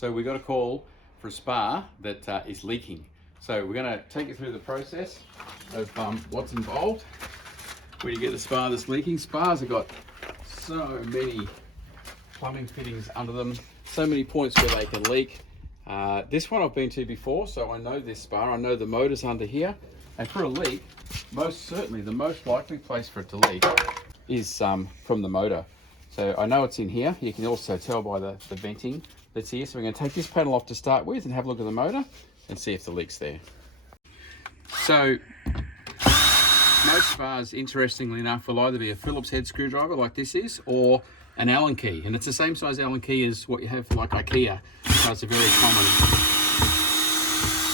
So we got a call for a spa that is leaking. So we're going to take you through the process of what's involved when you get the spa that's leaking. Spas have got so many plumbing fittings under them, so many points where they can leak. This one I've been to before, so I know this spa. I know the motor's under here, and for a leak, most certainly the most likely place for it to leak is from the motor. So I know it's in here. You can also tell by the venting that's here. So we're going to take this panel off to start with and have a look at the motor and see if the leak's there. So most spas, interestingly enough, will either be a Phillips head screwdriver like this is, or an Allen key, and it's the same size Allen key as what you have for like IKEA. So it's a very common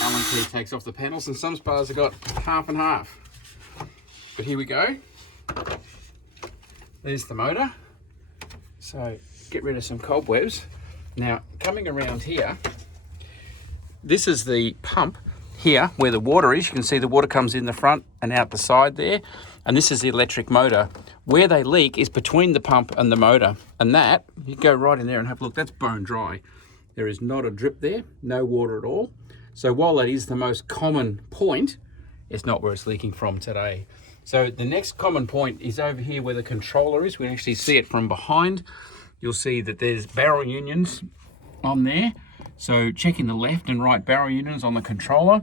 Allen key, takes off the panels, and some spas have got half and half. But here we go. There's the motor. So get rid of some cobwebs. Now coming around here, this is the pump here where the water is. You can see the water comes in the front and out the side there. And this is the electric motor. Where they leak is between the pump and the motor. And that, you go right in there and have a look, that's bone dry. There is not a drip there, no water at all. So while that is the most common point, it's not where it's leaking from today. So the next common point is over here where the controller is. We can actually see it from behind. You'll see that there's barrel unions on there. So checking the left and right barrel unions on the controller,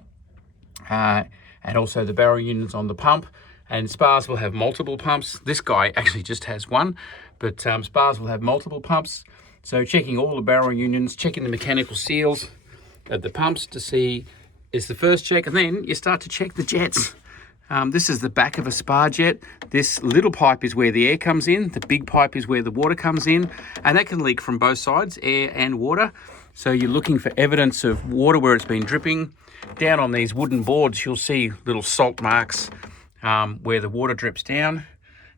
and also the barrel unions on the pump. And spas will have multiple pumps. This guy actually just has one, but spas will have multiple pumps. So checking all the barrel unions, checking the mechanical seals of the pumps to see is the first check, and then you start to check the jets. This is the back of a spa jet. This little pipe is where the air comes in. The big pipe is where the water comes in, and that can leak from both sides, air and water. So you're looking for evidence of water where it's been dripping. Down on these wooden boards, you'll see little salt marks where the water drips down.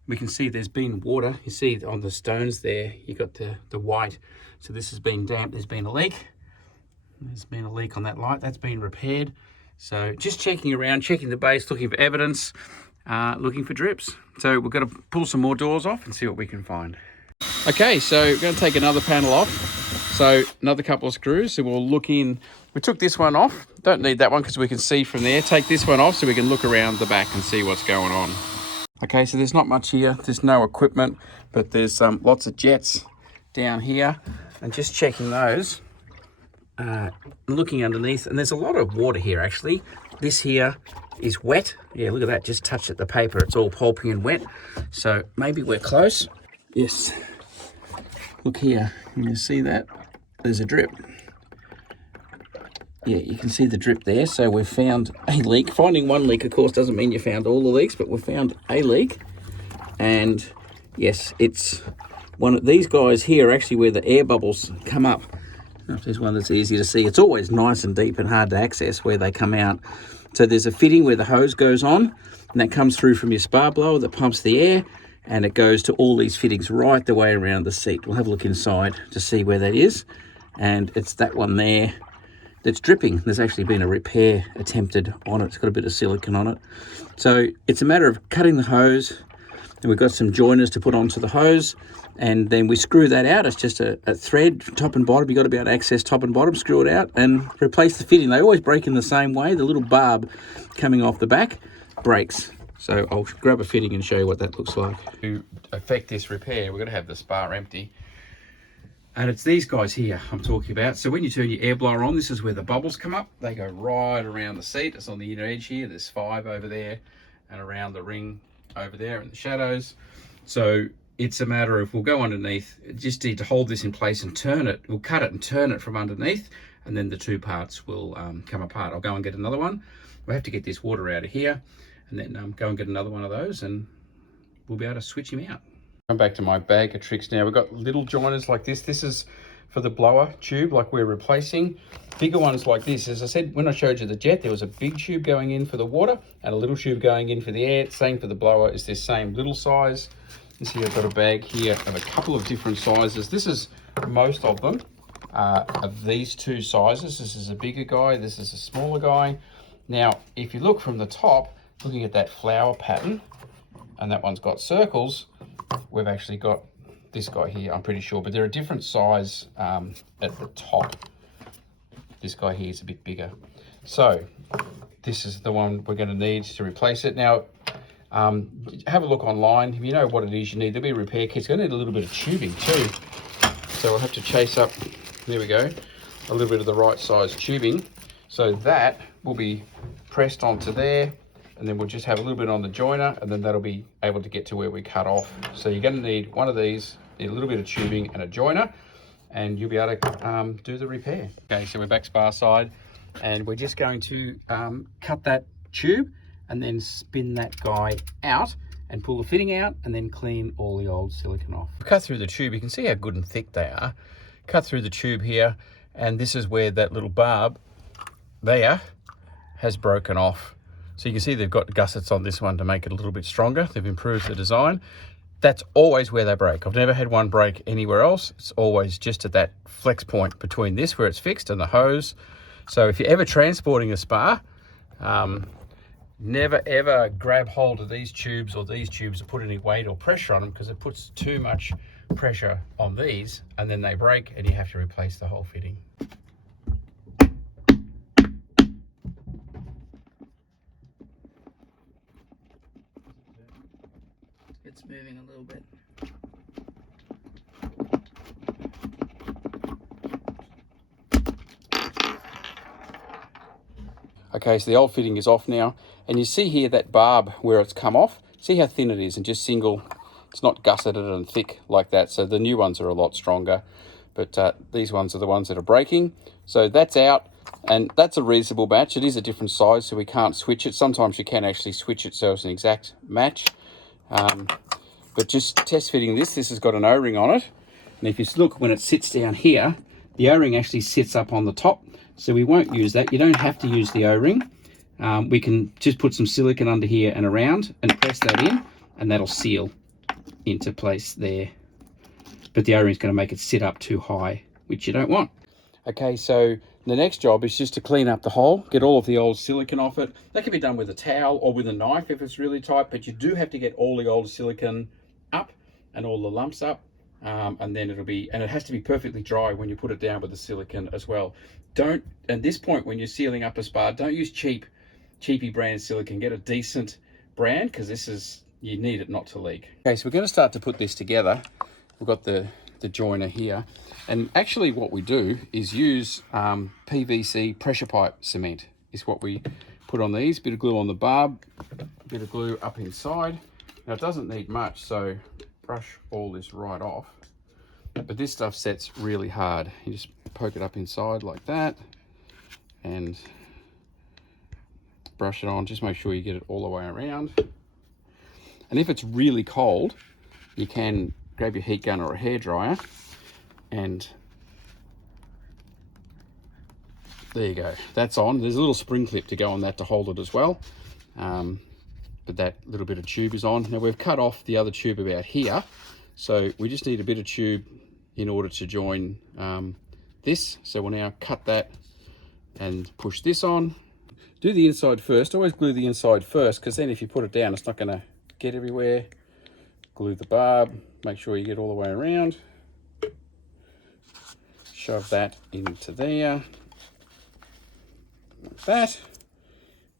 We can see there's been water. You see on the stones there, you got the white. So this has been damp. There's been a leak. There's been a leak on that light. That's been repaired. So just checking around, checking the base, looking for evidence, looking for drips. So we're going to pull some more doors off and see what we can find. Okay, so we're going to take another panel off. So another couple of screws. So we'll look in. We took this one off. Don't need that one because we can see from there. Take this one off so we can look around the back and see what's going on. Okay, so there's not much here. There's no equipment, but there's lots of jets down here. And just checking those. Looking underneath, and there's a lot of water here actually. This here is wet. Yeah, look at that, just touched at the paper. It's all pulpy and wet. So maybe we're close. Yes. Look here, you see that? There's a drip. Yeah, you can see the drip there. So we've found a leak. Finding one leak, of course, doesn't mean you found all the leaks, but we've found a leak. And yes, it's one of these guys here, actually where the air bubbles come up. If there's one that's easy to see. It's always nice and deep and hard to access where they come out. So there's a fitting where the hose goes on, and that comes through from your spa blower that pumps the air, and it goes to all these fittings right the way around the seat. We'll have a look inside to see where that is. And it's that one there that's dripping. There's actually been a repair attempted on it. It's got a bit of silicone on it. So it's a matter of cutting the hose, and we've got some joiners to put onto the hose, and then we screw that out. It's just a thread, top and bottom. You've got to be able to access top and bottom, screw it out and replace the fitting. They always break in the same way. The little barb coming off the back breaks. So I'll grab a fitting and show you what that looks like. To effect this repair, we're going to have the spa empty. And it's these guys here I'm talking about. So when you turn your air blower on, this is where the bubbles come up. They go right around the seat. It's on the inner edge here. There's 5 over there and around the ring over there in the shadows. So it's a matter of, we'll go underneath, just need to hold this in place and turn it. We'll cut it and turn it from underneath, and then the two parts will come apart. I'll go and get another one. We'll have to get this water out of here, and then go and get another one of those, and we'll be able to switch him out. Come back to my bag of tricks now. We've got little joiners like this. This is for the blower tube, like we're replacing. Bigger ones like this. As I said, when I showed you the jet, there was a big tube going in for the water and a little tube going in for the air. Same for the blower, is this same little size. You see I've got a bag here of a couple of different sizes. This is most of them of these two sizes. This is a bigger guy, this is a smaller guy. Now, if you look from the top, looking at that flower pattern, and that one's got circles, we've actually got this guy here, I'm pretty sure, but they're a different size at the top. This guy here is a bit bigger. So this is the one we're going to need to replace it. Now, have a look online. If you know what it is you need, there'll be a repair kit. It's going to need a little bit of tubing too. So we'll have to chase up, there we go, a little bit of the right size tubing. So that will be pressed onto there, and then we'll just have a little bit on the joiner, and then that'll be able to get to where we cut off. So you're going to need one of these, need a little bit of tubing and a joiner, and you'll be able to do the repair. Okay, so we're back spar side, and we're just going to cut that tube and then spin that guy out and pull the fitting out and then clean all the old silicone off. Cut through the tube, you can see how good and thick they are. Cut through the tube here, and this is where that little barb there has broken off. So you can see they've got gussets on this one to make it a little bit stronger. They've improved the design. That's always where they break. I've never had one break anywhere else. It's always just at that flex point between this where it's fixed and the hose. So if you're ever transporting a spar, never ever grab hold of these tubes or put any weight or pressure on them, because it puts too much pressure on these and then they break and you have to replace the whole fitting. It's moving a little bit. Okay, so the old fitting is off now, and you see here that barb where it's come off. See how thin it is, and just single. It's not gusseted and thick like that. So the new ones are a lot stronger, but these ones are the ones that are breaking. So that's out, and that's a reasonable match. It is a different size, so we can't switch it. Sometimes you can actually switch it so it's an exact match. But just test fitting this. This has got an O-ring on it, and if you look when it sits down here, the O-ring actually sits up on the top. So we won't use that. You don't have to use the O-ring. We can just put some silicone under here and around and press that in, and that'll seal into place there. But the O-ring is going to make it sit up too high, which you don't want. Okay, so the next job is just to clean up the hole, get all of the old silicone off it. That can be done with a towel or with a knife if it's really tight, but you do have to get all the old silicone up and all the lumps up. And then it has to be perfectly dry when you put it down with the silicone as well. Don't, at this point when you're sealing up a spar, don't use cheapy brand silicone. Get a decent brand, because you need it not to leak. Okay, so we're going to start to put this together. We've got the joiner here, and actually what we do is use PVC pressure pipe cement is what we put on these. Bit of glue on the barb, bit of glue up inside. Now it doesn't need much, so brush all this right off. But this stuff sets really hard. You just poke it up inside like that and brush it on. Just make sure you get it all the way around. And if it's really cold, you can grab your heat gun or a hairdryer, and there you go. That's on. There's a little spring clip to go on that to hold it as well. But that little bit of tube is on. Now we've cut off the other tube about here, so we just need a bit of tube in order to join this. So we'll now cut that and push this on. Do the inside first. Always glue the inside first, because then if you put it down, it's not going to get everywhere. Glue the barb. Make sure you get all the way around. Shove that into there. Like that.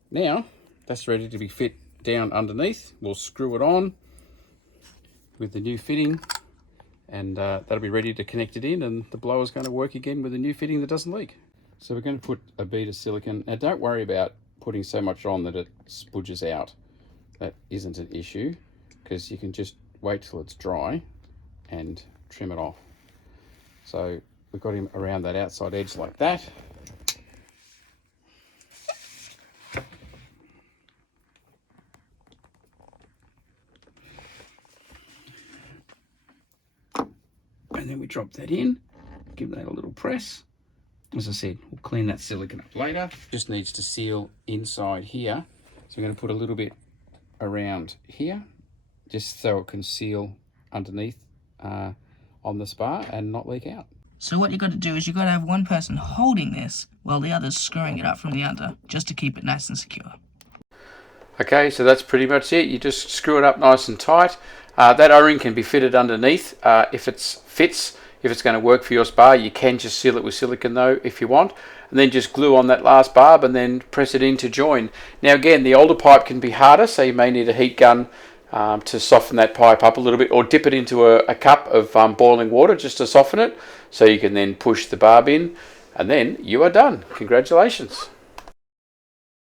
Now, that's ready to be fit down underneath. We'll screw it on with the new fitting, and that'll be ready to connect it in, and the blower's going to work again with a new fitting that doesn't leak. So we're going to put a bead of silicone. Now don't worry about putting so much on that it spudges out. That isn't an issue, because you can just wait till it's dry and trim it off. So we've got him around that outside edge like that. And then we drop that in, give that a little press. As I said, we'll clean that silicone up later. Just needs to seal inside here. So we're going to put a little bit around here, just so it can seal underneath on the spar and not leak out. So what you got to do is you got to have one person holding this while the other's screwing it up from the under, just to keep it nice and secure. Okay, so that's pretty much it. You just screw it up nice and tight. That O-ring can be fitted underneath if it fits. if it's going to work for your spa. You can just seal it with silicone though if you want, and then just glue on that last barb and then press it in to join. Now again, the older pipe can be harder, so you may need a heat gun to soften that pipe up a little bit, or dip it into a cup of boiling water just to soften it, so you can then push the barb in, and then you are done. Congratulations.